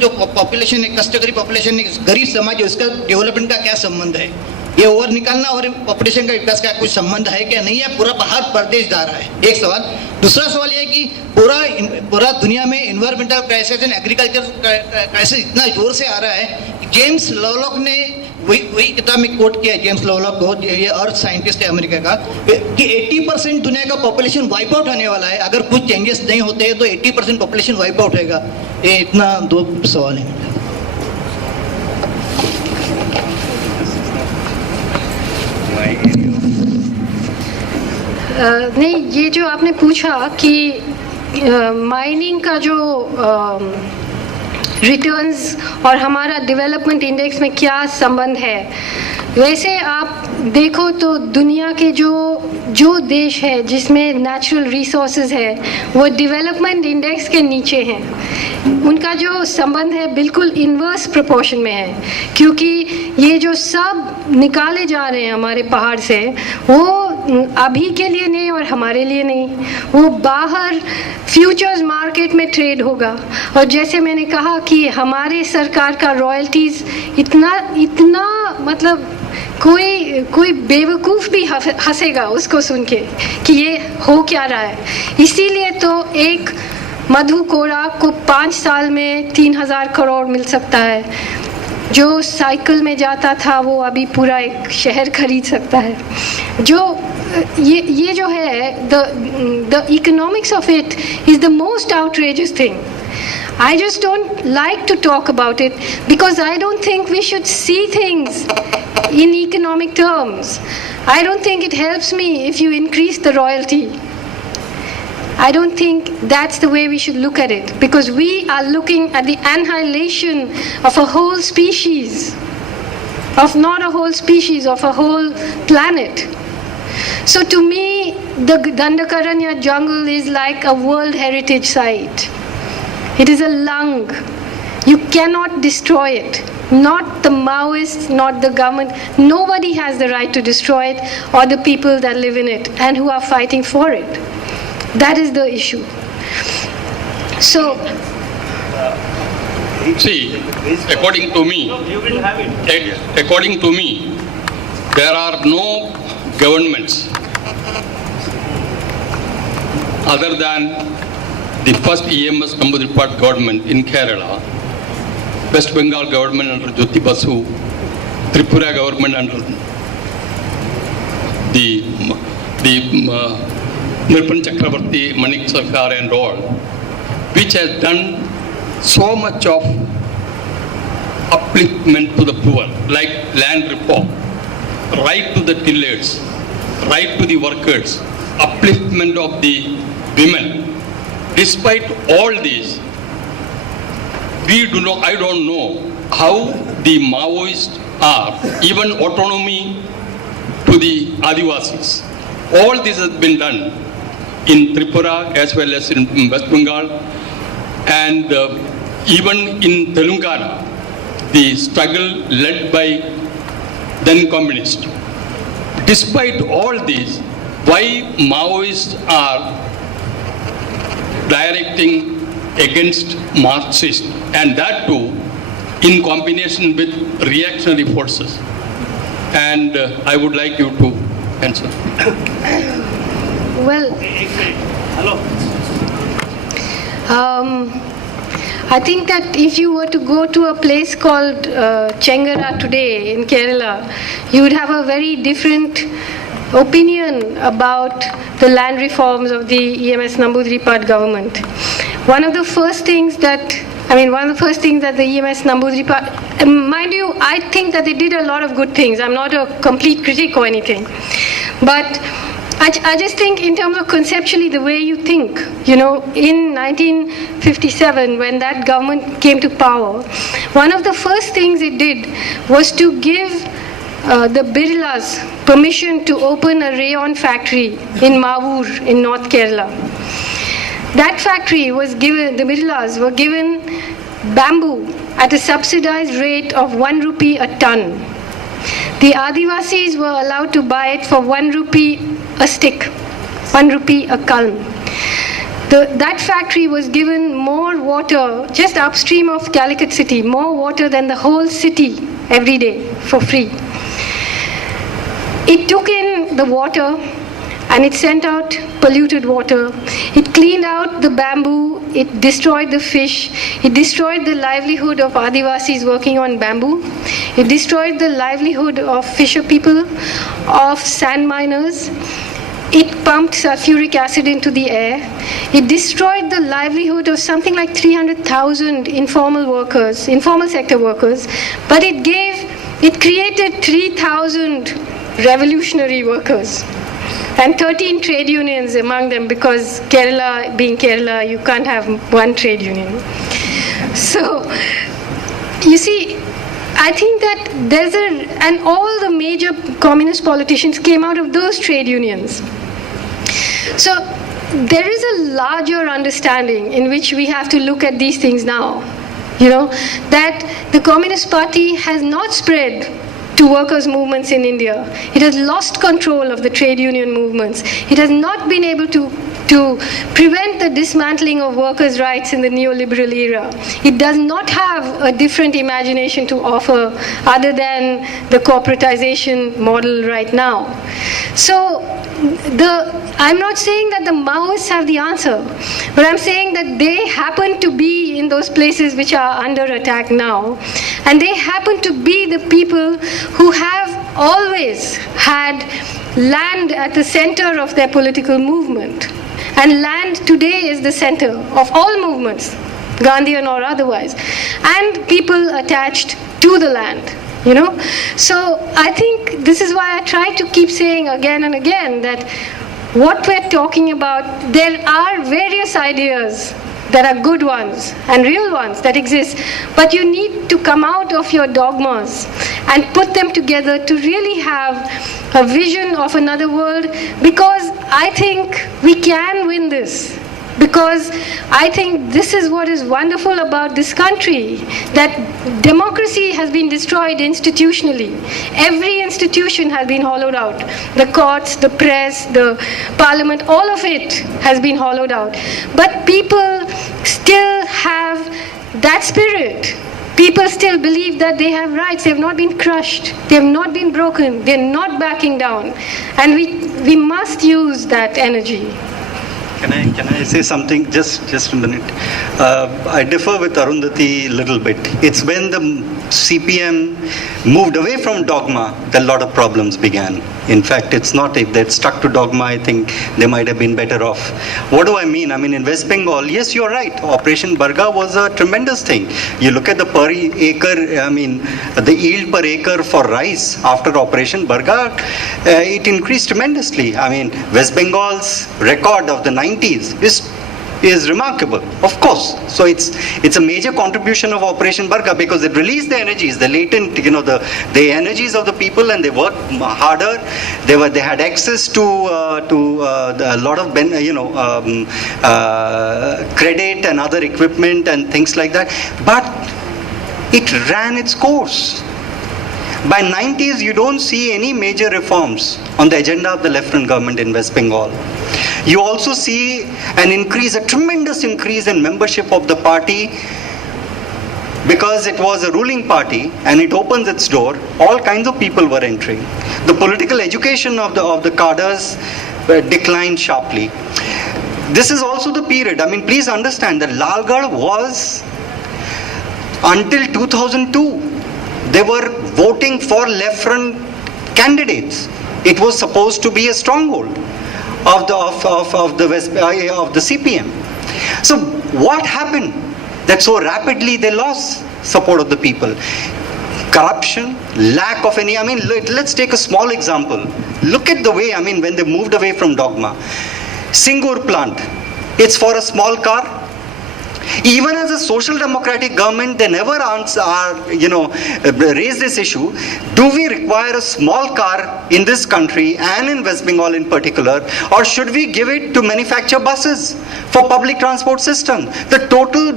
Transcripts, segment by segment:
जो पॉपुलेशन है, कष्टकरी पॉपुलेशन है, गरीब समाज है, उसका डेवलपमेंट का क्या संबंध है? ये ओवर निकालना और पॉपुलेशन का विकास का कुछ संबंध है क्या? नहीं है, पूरा पहाड़ प्रदेश जा रहा है। एक सवाल। दूसरा सवाल ये है कि पूरा दुनिया में environmental crisis and agriculture crisis इतना जोर से आ रहा है कि जेम्स लवलॉक ने वही किताब में कोट किया है, जेम्स लवलॉक को, ये अर्थ साइंटिस्ट है अमेरिका का, कि 80% दुनिया का पॉपुलेशन वाइप आउट होने वाला है। अगर कुछ चेंजेस नहीं होते हैं तो 80% पॉपुलेशन वाइप आउट होगा। ये इतना दो सवाल है। नहीं, ये जो आपने पूछा कि माइनिंग का जो रिटर्न्स और हमारा डेवलपमेंट इंडेक्स में क्या संबंध है, वैसे आप देखो तो दुनिया के जो देश है जिसमें नेचुरल रिसोर्सेज है वो डेवलपमेंट इंडेक्स के नीचे हैं। उनका जो संबंध है बिल्कुल इन्वर्स प्रोपोर्शन में है, क्योंकि ये जो सब निकाले जा रहे हैं हमारे पहाड़ से, वो अभी के लिए नहीं और हमारे लिए नहीं, वो बाहर फ्यूचर्स मार्केट में ट्रेड होगा। और जैसे मैंने कहा कि हमारे सरकार का रॉयल्टीज़ इतना मतलब कोई बेवकूफ़ भी हंसेगा उसको सुन के कि ये हो क्या रहा है। इसीलिए तो एक मधु कोड़ा को 5 साल में 3000 करोड़ मिल सकता है। जो साइकिल में जाता था वो अभी पूरा एक शहर खरीद सकता है। जो ये जो है the economics of it is the most outrageous thing. I just don't like to talk about it because I don't think we should see things in economic terms. I don't think it helps me if you increase the royalty. I don't think that's the way we should look at it, because we are looking at the annihilation of a whole species, of not a whole species, of a whole planet. So to me, the Dandakaranya jungle is like a World Heritage Site. It is a lung. You cannot destroy it. Not the Maoists, not the government. Nobody has the right to destroy it, or the people that live in it and who are fighting for it. That is the issue. So, see, according to me, there are no governments other than the first EMS Namboodiripad government in Kerala, West Bengal government under Jyoti Basu, Tripura government under the Nirpan Chakravarti, Manik Sarkar and all, which has done so much of upliftment to the poor, like land reform, right to the tillers, right to the workers, upliftment of the women. Despite all this, I don't know how the Maoists are, even autonomy to the Adivasis. All this has been done in Tripura as well as in West Bengal, and even in Telangana, the struggle led by then communists. Despite all this, why Maoists are directing against Marxists, and that too in combination with reactionary forces? And I would like you to answer. Well, I think that if you were to go to a place called Chengara today in Kerala, you would have a very different opinion about the land reforms of the EMS Namboodiripad government. One of the first things that the EMS Namboodiripad, mind you, I think that they did a lot of good things. I'm not a complete critic or anything. But I just think in terms of conceptually the way you think, in 1957 when that government came to power, one of the first things it did was to give the Birlas permission to open a rayon factory in Mavur in North Kerala. That factory was given, the Birlas were given bamboo at a subsidized rate of 1 rupee a ton. The Adivasis were allowed to buy it for 1 rupee a stick, 1 rupee a kalm. that factory was given more water just upstream of Calicut city, more water than the whole city every day for free. It took in the water and it sent out polluted water. It cleaned out the bamboo, it destroyed the fish, it destroyed the livelihood of Adivasis working on bamboo, it destroyed the livelihood of fisher people, of sand miners. It pumped sulfuric acid into the air. It destroyed the livelihood of something like 300,000 informal workers, informal sector workers, but it created 3,000 revolutionary workers and 13 trade unions among them, because Kerala, being Kerala, you can't have one trade union. So, you see, I think that and all the major communist politicians came out of those trade unions. So, there is a larger understanding in which we have to look at these things now. That the Communist Party has not spread to workers' movements in India. It has lost control of the trade union movements. It has not been able to prevent the dismantling of workers' rights in the neoliberal era. It does not have a different imagination to offer other than the corporatization model right now. So, I'm not saying that the Maoists have the answer, but I'm saying that they happen to be in those places which are under attack now, and they happen to be the people who have always had land at the center of their political movement. And land today is the center of all movements, Gandhian or otherwise, and people attached to the land. So I think this is why I try to keep saying again and again that what we're talking about, there are various ideas that are good ones and real ones that exist, but you need to come out of your dogmas and put them together to really have a vision of another world, because I think we can win this. Because I think this is what is wonderful about this country, that democracy has been destroyed institutionally. Every institution has been hollowed out. The courts, the press, the parliament, all of it has been hollowed out. But people still have that spirit. People still believe that they have rights. They have not been crushed. They have not been broken. They are not backing down. And we must use that energy. Can I say something? Just a minute. I differ with Arundhati a little bit. It's when the CPM moved away from dogma that a lot of problems began. In fact, it's not if they'd stuck to dogma, I think they might have been better off. What do I mean? I mean, in West Bengal, yes, you're right. Operation Barga was a tremendous thing. You look at the per acre, the yield per acre for rice after Operation Barga, it increased tremendously. I mean, West Bengal's record of the 90s is remarkable, of course. So it's a major contribution of Operation Barga, because it released the energies, the latent, the energies of the people, and they worked harder. They had access to a lot of credit and other equipment and things like that. But it ran its course. By 90s, you don't see any major reforms on the agenda of the Left-Front government in West Bengal. You also see a tremendous increase in membership of the party, because it was a ruling party and it opens its door. All kinds of people were entering. The political education of the cadres declined sharply. This is also the period. I mean, please understand that Lalgarh was, until 2002, they were voting for left-front candidates. It was supposed to be a stronghold of the CPM. So what happened that so rapidly they lost support of the people? Corruption, lack of any. I mean, let's take a small example. Look at the way. I mean, when they moved away from dogma, Singur plant. It's for a small car. Even as a social democratic government, they never raise this issue. Do we require a small car in this country and in West Bengal in particular, or should we give it to manufacture buses for public transport system? The total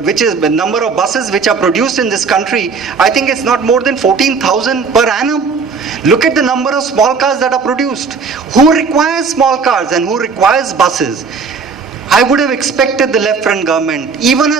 which is the number of buses which are produced in this country, I think it's not more than 14,000 per annum. Look at the number of small cars that are produced. Who requires small cars and who requires buses? I would have expected the left front government, even as